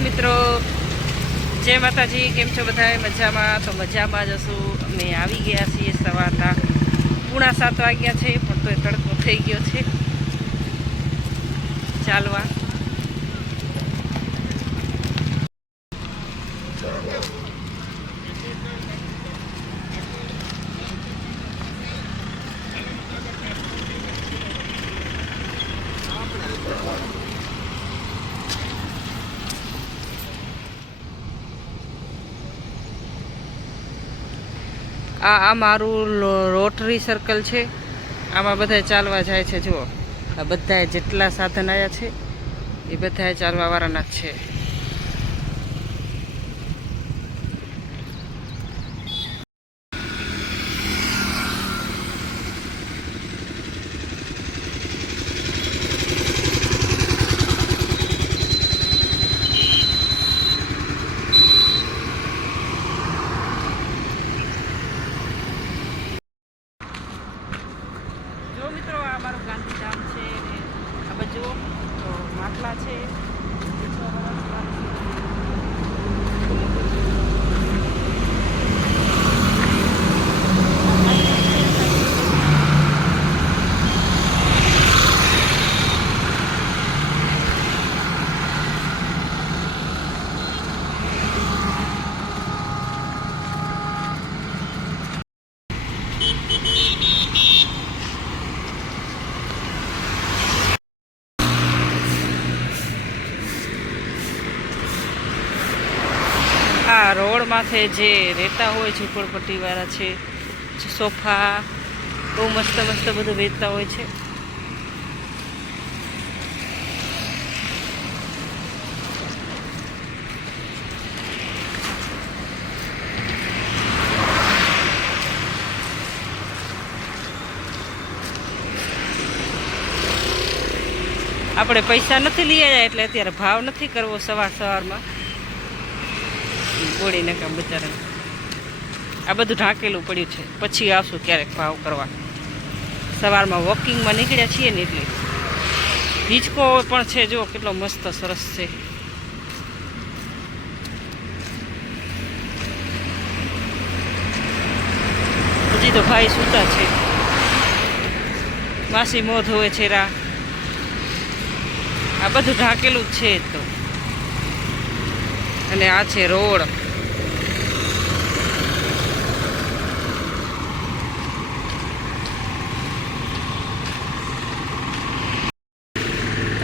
મિત્રો. જય માતાજી, કેમ છો બધા મજામાં? તો મજામાં જ હશું. અમે આવી ગયા છીએ સવારના. પૂણા સાત વાગ્યા છે, પણ તોય તડકો થઈ ગયો છે. ચાલવા. આ આ મારું રોટરી સર્કલ છે. આમાં બધા ચાલવા જાય છે, જુઓ. આ બધા જેટલા સાધન આવ્યા છે, એ બધા ચાલવાવાળાના જ છે જો મિત્રો આ મારું ગાંધીધામ છે અને આ બાજુ તો માટલા છે આ રોડ માથે જે રહેતા હોય ઝૂંપડપટ્ટી વાળા છે સોફા, બહુ મસ્ત મસ્ત બધું વેચતા હોય છે. આપણે પૈસા નથી લઈ આવ્યા એટલે અત્યારે ભાવ નથી કરવો સવાર સવારમાં. ગોળીને કામ બચારાને આ બધું ઢાંકેલું પડ્યું છે. પછી આવશું ક્યારેક ભાવ કરવા. સવારમાં વોકિંગમાં નીકળ્યા છીએ ને એટલે. હિંચકો પણ છે જો કેટલો મસ્ત, સરસ છે. હજી તો ભાઈ સૂતા છે. માસી મોં ધોવે છે રા. આ બધું ઢાંકેલું જ છે તો. અને આ છે રોડ.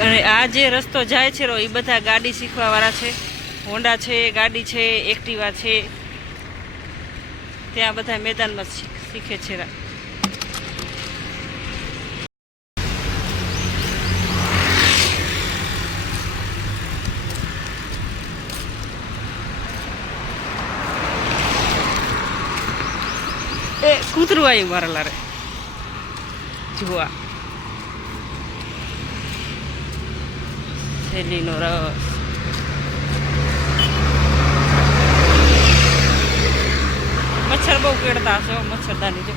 અને આ જે રસ્તો જાય છે એ બધા ગાડી શીખવા વાળા છે. હોન્ડા છે, ગાડી છે, એક્ટિવા છે. ત્યાં બધા મેદાનમાં શીખે છે રા. એ કૂતરું આવ્યું મારા લારે જુઓ શેરડીનો રસ મચ્છર બહુ કેળતા હશે હો, મચ્છરદાની જો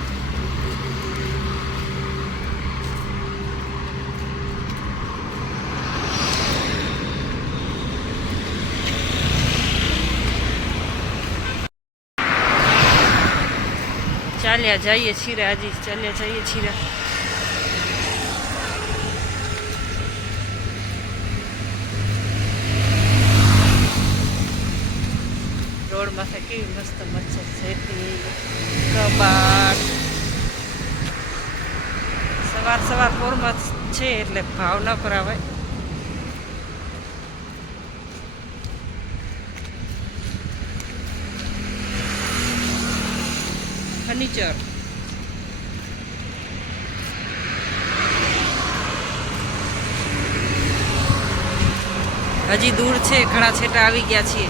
ચાલ્યા જઈએ છીએ હજી, ચાલ્યા જઈએ છીએ. રોડ માથે કેવી મસ્ત મચ્છર છે. કબાટ. સવાર સવાર પોરમાં છે એટલે ભાવ ન કરાવાય. ફર્નિચર હજી દૂર છે, ઘણા છેટા આવી ગયા છીએ.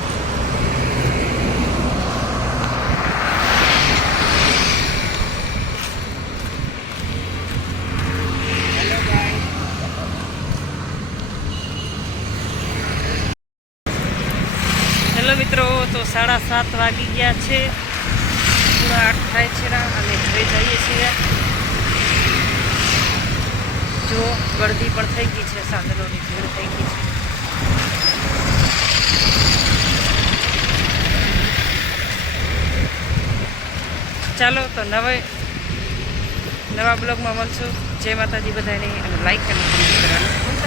મિત્રો, તો સાડા સાત વાગી ગયા છે. ઉનાટ થાય છે અને જોઈ જઈએ છીએ. જો ગળદી પણ થઈ ગઈ છે સાધનોની ભીડ થઈ ગઈ છે. ચાલો તો નવે નવા બ્લોગમાં મળશું. જય માતાજી બધાને, અને લાઈક અને કરવાનું